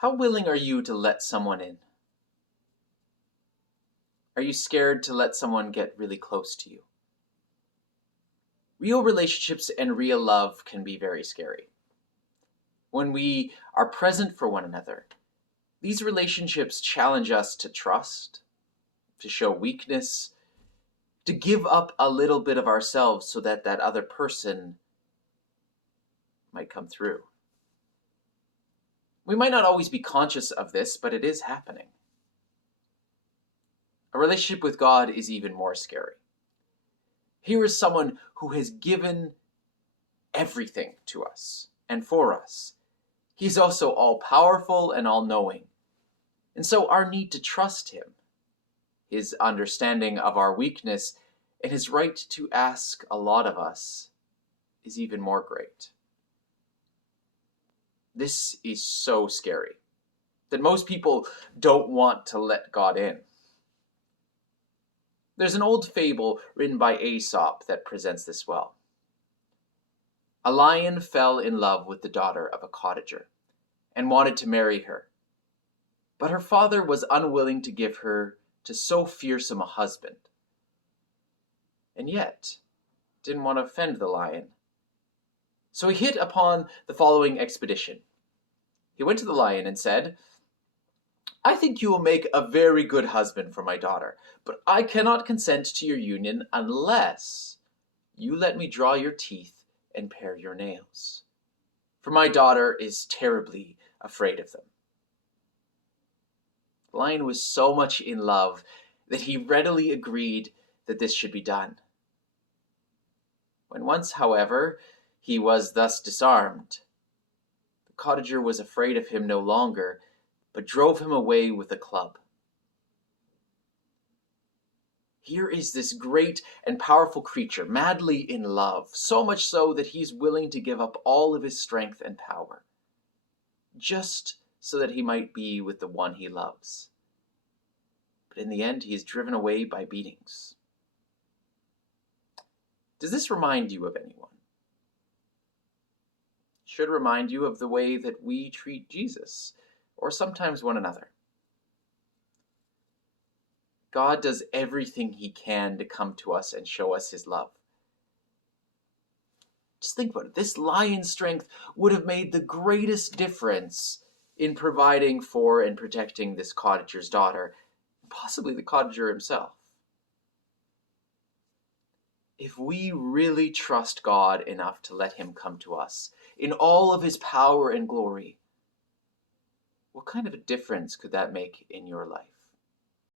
How willing are you to let someone in? Are you scared to let someone get really close to you? Real relationships and real love can be very scary. When we are present for one another, these relationships challenge us to trust, to show weakness, to give up a little bit of ourselves so that that other person might come through. We might not always be conscious of this, but it is happening. A relationship with God is even more scary. Here is someone who has given everything to us and for us. He's also all-powerful and all-knowing. And so our need to trust him, his understanding of our weakness, and his right to ask a lot of us is even more great. This is so scary that most people don't want to let God in. There's an old fable written by Aesop that presents this well. A lion fell in love with the daughter of a cottager and wanted to marry her. But her father was unwilling to give her to so fearsome a husband. And yet, didn't want to offend the lion. So he hit upon the following expedition. He went to the lion and said, "I think you will make a very good husband for my daughter, but I cannot consent to your union unless you let me draw your teeth and pare your nails. For my daughter is terribly afraid of them." The lion was so much in love that he readily agreed that this should be done. When once, however, he was thus disarmed, the cottager was afraid of him no longer, but drove him away with a club. Here is this great and powerful creature, madly in love, so much so that he's willing to give up all of his strength and power, just so that he might be with the one he loves. But in the end, he is driven away by beatings. Does this remind you of anyone? It should remind you of the way that we treat Jesus, or sometimes one another. God does everything he can to come to us and show us his love. Just think about it. This lion's strength would have made the greatest difference in providing for and protecting this cottager's daughter, possibly the cottager himself. If we really trust God enough to let him come to us in all of his power and glory, what kind of a difference could that make in your life?